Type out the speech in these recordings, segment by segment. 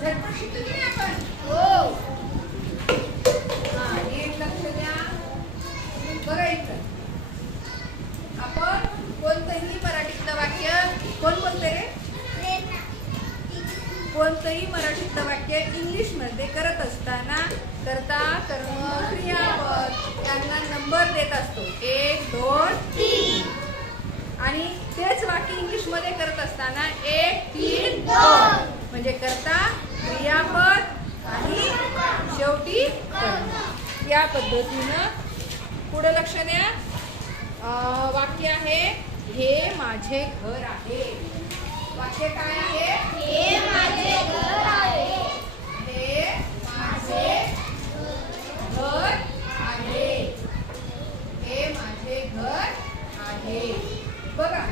झटपट शिकतो की नाही आपण? हो. हा, नीट लक्ष द्या. बघा इथं आपण कोणतंही मराठीतलं वाक्य कोण बोलते रे? कोणतंही मराठीतलं वाक्य इंग्लिश मध्ये करत असताना कर्ता कर्म क्रियापद यांना नंबर देत असतो 1 2 3 आणि तेच वाक्य इंग्लिश मध्ये करत असताना 1 3 2 म्हणजे कर्ता क्रियापद आणि शेवटी कर्म. या पद्धतीनं पुढे लक्ष द्या. वाक्य आहे हे माझे घर आहे. वाक्य काय आहे? हे माझे घर आहे. हे माझे घर आहे. हे माझे घर आहे. बघा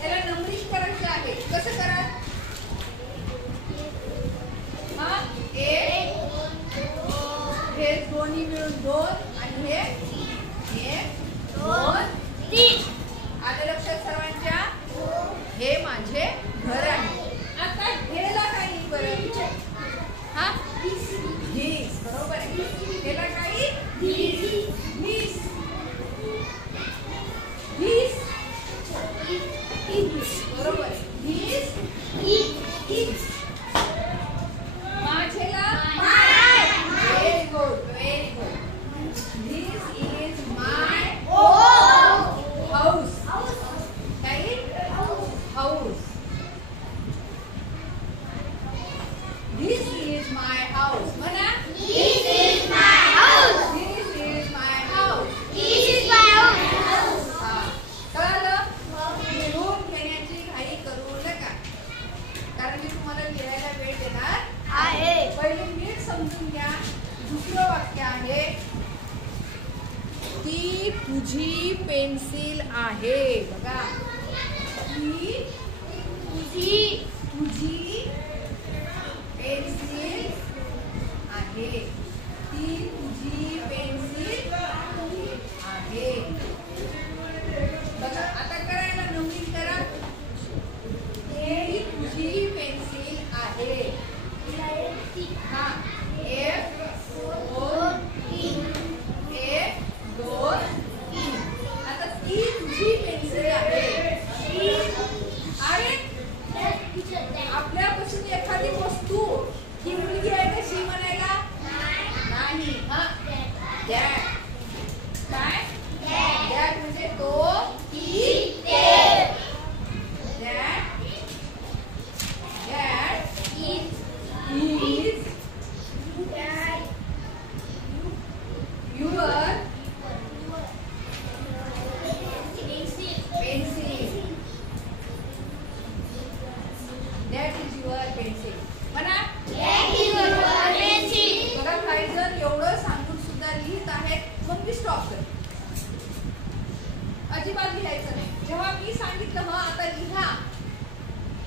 त्याला नंबरिंग करायचं आहे. कसं करा? हा, एक हे दोन्ही मिळून 2 आणि हे 1 2 3. आलं लक्षात सर्वांच्या? हे माझे घर आहे. आता हेला काही बरं हा हीस बरोबर आहे. हेला काही हीस हीस हीस बरोबर आहे. हीस माझेला very good very good. This is my house. Right? House. This is my house. म्हणा. This is my house. This is my house. This is my house. हा. कळलं? लिहून घेण्याची घाई करू नका. कारण मी तुम्हाला लिहायला वेळ देणार आहे. पहिले नीट समजून घ्या. दुसरं वाक्य आहे ती तुझी पेन्सिल आहे. बघा ती तुझी पेन्सिल आहे. ती तुझी पेन्सिल आहे. बघा आता करायला नवीन करा. ती तुझी पेन्सिल आहे. हा 1 2 3 1 2 3. आता ती तुझी पेन्सिल आहे. अरे आपल्यापासून एखादी वस्तू ही मुलगी आहे कशी म्हणायला नाही. हा दॅट काय? दॅट म्हणजे तो ती ते. That is your pencil. That is your pencil. म्हणा. That is your pencil. बघा काही जण एवढं सांगून सुद्धा लिहित आहेत. मग मी स्टॉप कर. अजिबात लिहायचं नाही. जेव्हा मी सांगितलं हा आता लिहा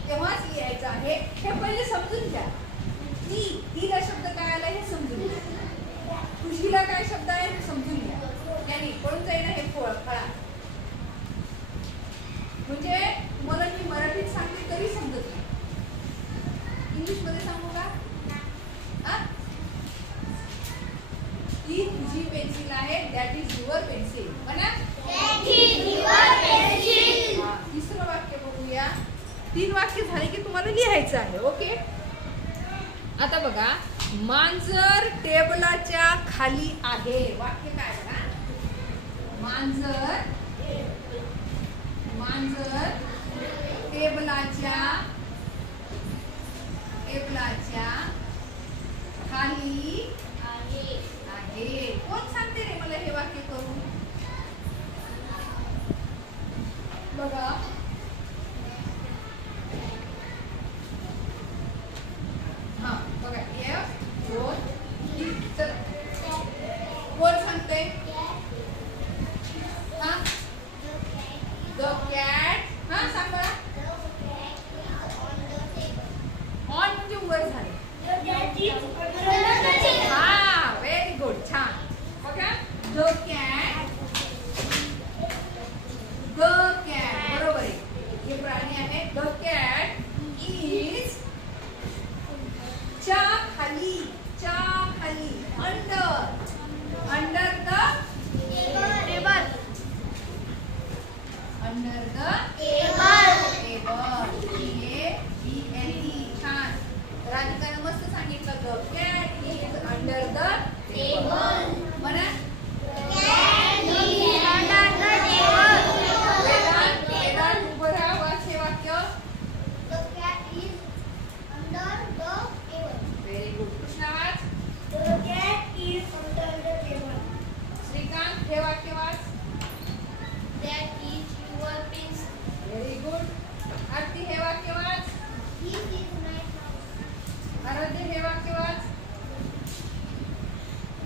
तेव्हाच लिहायचं आहे. हे पहिले समजून घ्या. हीला शब्द काय आला हे समजून घ्या. तुझीला काय शब्द आहे हे समजून घ्या. त्याने पळून जाईना हे फळा. म्हणजे मला मी मराठीत सांगते तरी समजत नाही. इंग्लिश मध्ये सांगू का? ती तुझी पेन्सिल आहे. That is your pencil. म्हणा. That is your pencil. तिसरं वाक्य बघूया. 3 वाक्य झाले की तुम्हाला लिहायचं आहे. ओके. आता बघा मांजर टेबलाच्या खाली आहे. वाक्य काय बघा. मांजर टेबलाच्या खाली आहे. कोण सांगते रे मला हे वाक्य करून? बघा हा बघा 1 2 3. चला कोण सांगते? हा द कॅट. हा सांग बघा. ऑन म्हणजे वर झालं. आराध्य हे वाक्य वाच.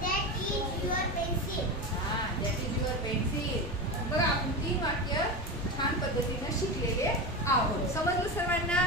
That is your pencil. That is your pencil. बघा आपण 3 वाक्य छान पद्धतीने शिकलेले आहोत. समजलं सर्वांना?